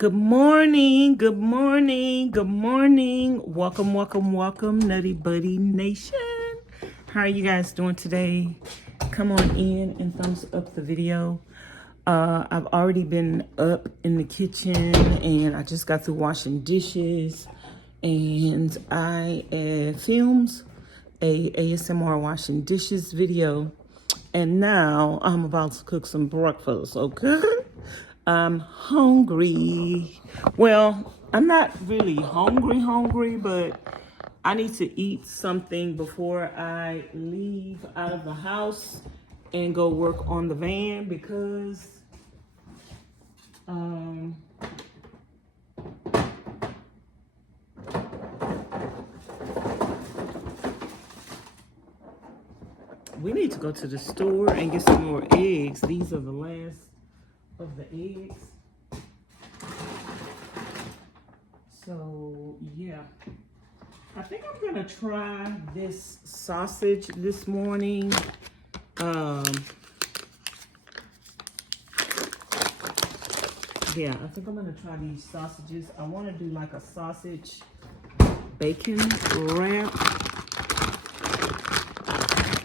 Good morning, good morning, good morning. Welcome, welcome, welcome, Nutty Buddy Nation. How are you guys doing today? Come on in and thumbs up the video. I've already been up in the kitchen and I just got through washing dishes, and I filmed a ASMR washing dishes video, and now I'm about to cook some breakfast, okay? I'm hungry. Well, I'm not really hungry, but I need to eat something before I leave out of the house and go work on the van because we need to go to the store and get some more eggs. These are the last of the eggs. So yeah, I think I'm gonna try this sausage this morning. Yeah, I think I'm gonna try these sausages. I want to do like a sausage bacon wrap.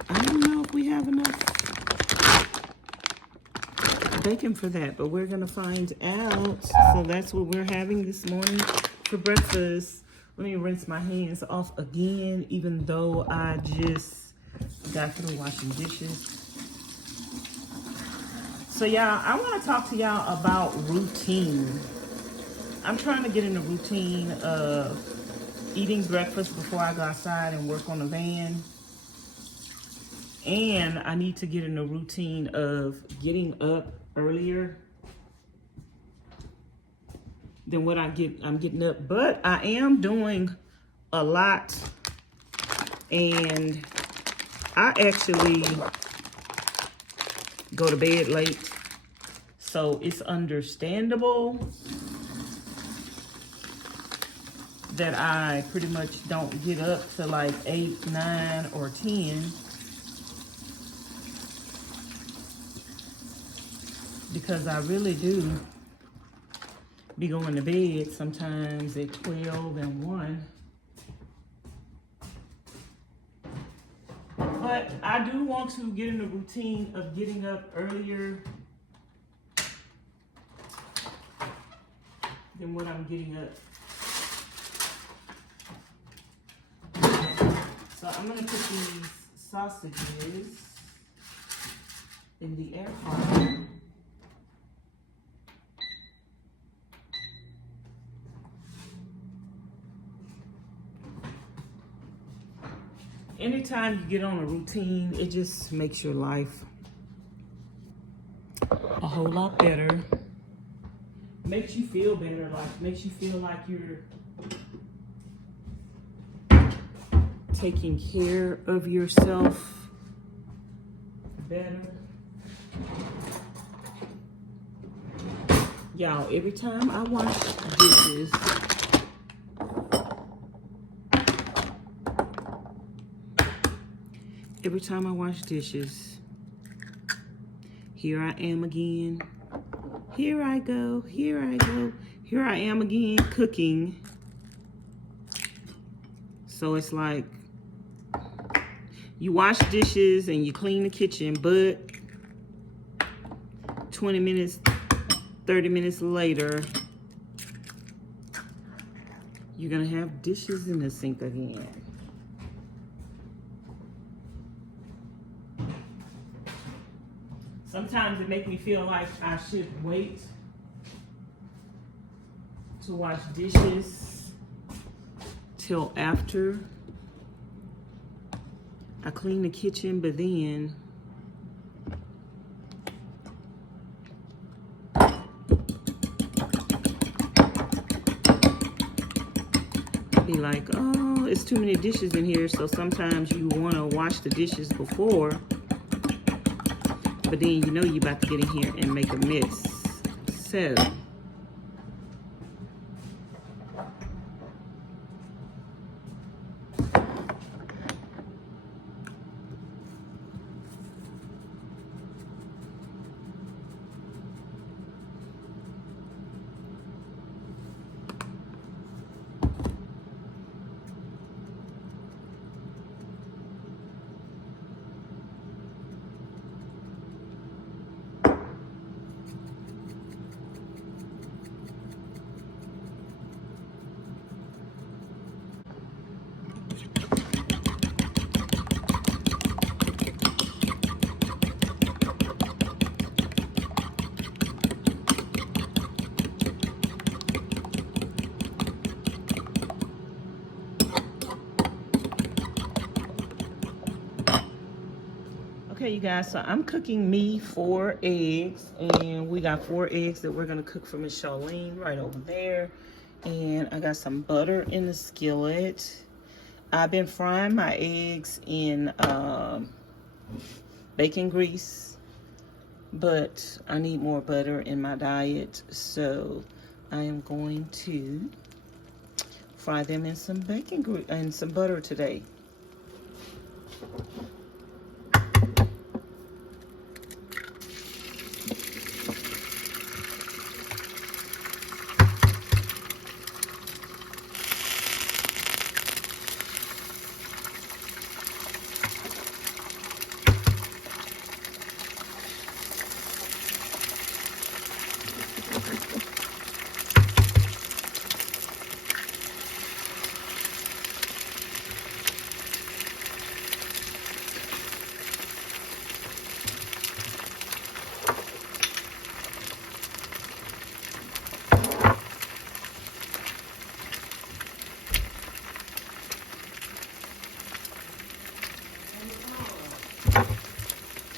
I don't know if we have enough bacon for that, but we're gonna find out. So that's what we're having this morning for breakfast. Let me rinse my hands off again, even though I just got through washing dishes. So y'all, I want to talk to y'all about routine. I'm trying to get in the routine of eating breakfast before I go outside and work on the van. And I need to get in the routine of getting up earlier than what I'm getting up. But I am doing a lot, and I actually go to bed late, so it's understandable that I pretty much don't get up to like 8, 9, or 10, because I really do be going to bed sometimes at 12 and 1. But I do want to get in the routine of getting up earlier than what I'm getting up. So I'm gonna put these sausages in the air fryer. Anytime you get on a routine, it just makes your life a whole lot better. Makes you feel better, makes you feel like you're taking care of yourself better. Y'all, every time I wash dishes, here I am again. Here I go. Here I am again cooking. So it's like you wash dishes and you clean the kitchen, but 20 minutes, 30 minutes later, you're gonna have dishes in the sink again. Sometimes it makes me feel like I should wait to wash dishes till after I clean the kitchen, but then be like, oh, it's too many dishes in here. So sometimes you want to wash the dishes before, but then you know you're about to get in here and make a mess. So Okay, you guys, so I'm cooking me 4 eggs, and we got 4 eggs that we're gonna cook for Miss Charlene right over there. And I got some butter in the skillet. I've been frying my eggs in bacon grease, but I need more butter in my diet, so I am going to fry them in some bacon grease and some butter today.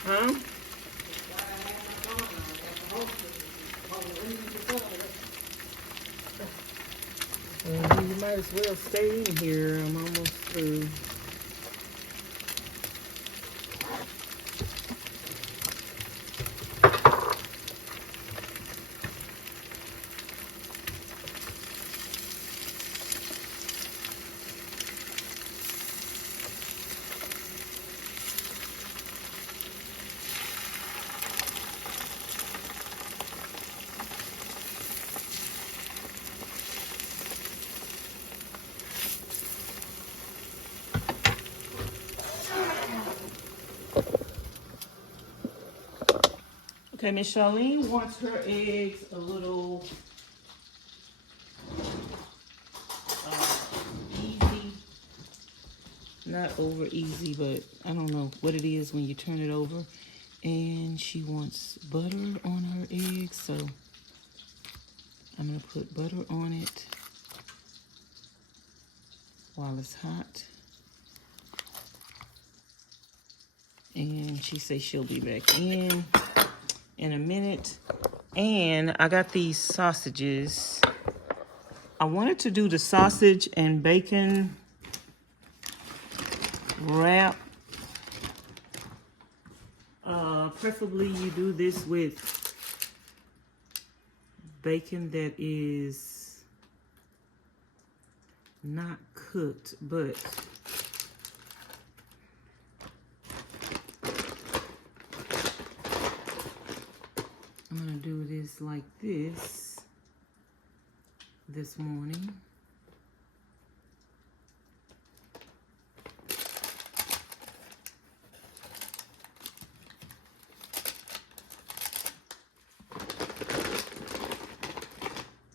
Huh? Well, you might as well stay in here. I'm almost through. Okay, Miss Charlene wants her eggs a little easy. Not over easy, but I don't know what it is when you turn it over. And she wants butter on her eggs, so I'm gonna put butter on it while it's hot. And she says she'll be back in a minute. And I got these sausages. I wanted to do the sausage and bacon wrap. Preferably you do this with bacon that is not cooked, but I'm gonna do this like this morning.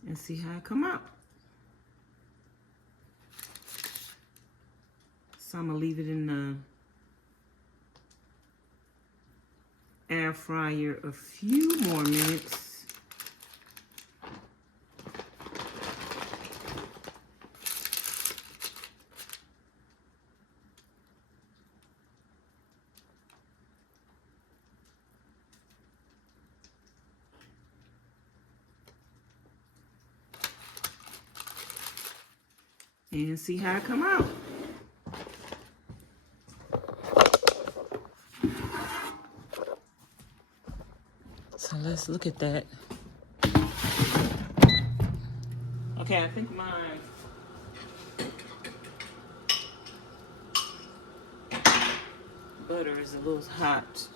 And see how it come out. So I'm gonna leave it in the air fryer a few more minutes. And see how it come out. So let's look at that. Okay, I think my butter is a little hot.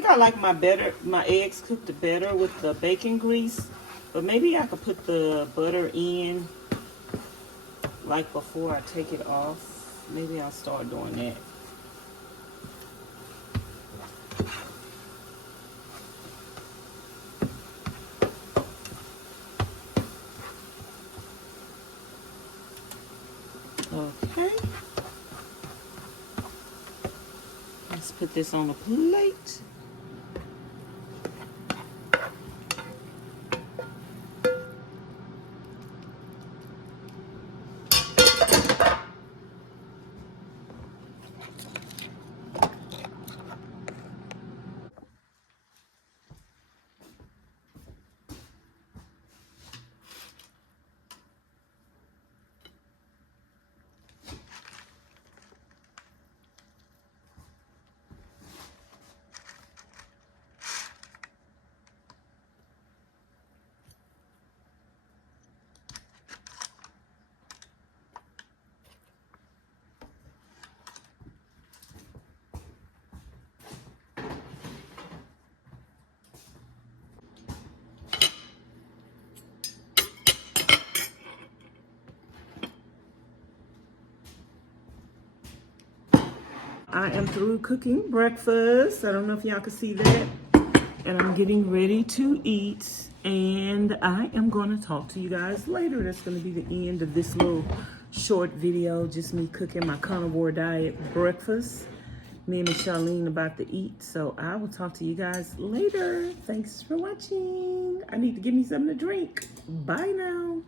think I like my eggs cooked better with the bacon grease, but maybe I could put the butter in like before I take it off. Maybe I'll start doing that. Okay. Let's put this on a plate. I am through cooking breakfast. I don't know if y'all can see that. And I'm getting ready to eat. And I am going to talk to you guys later. That's going to be the end of this little short video. Just me cooking my carnivore diet breakfast. Me and Miss Charlene about to eat. So I will talk to you guys later. Thanks for watching. I need to give me something to drink. Bye now.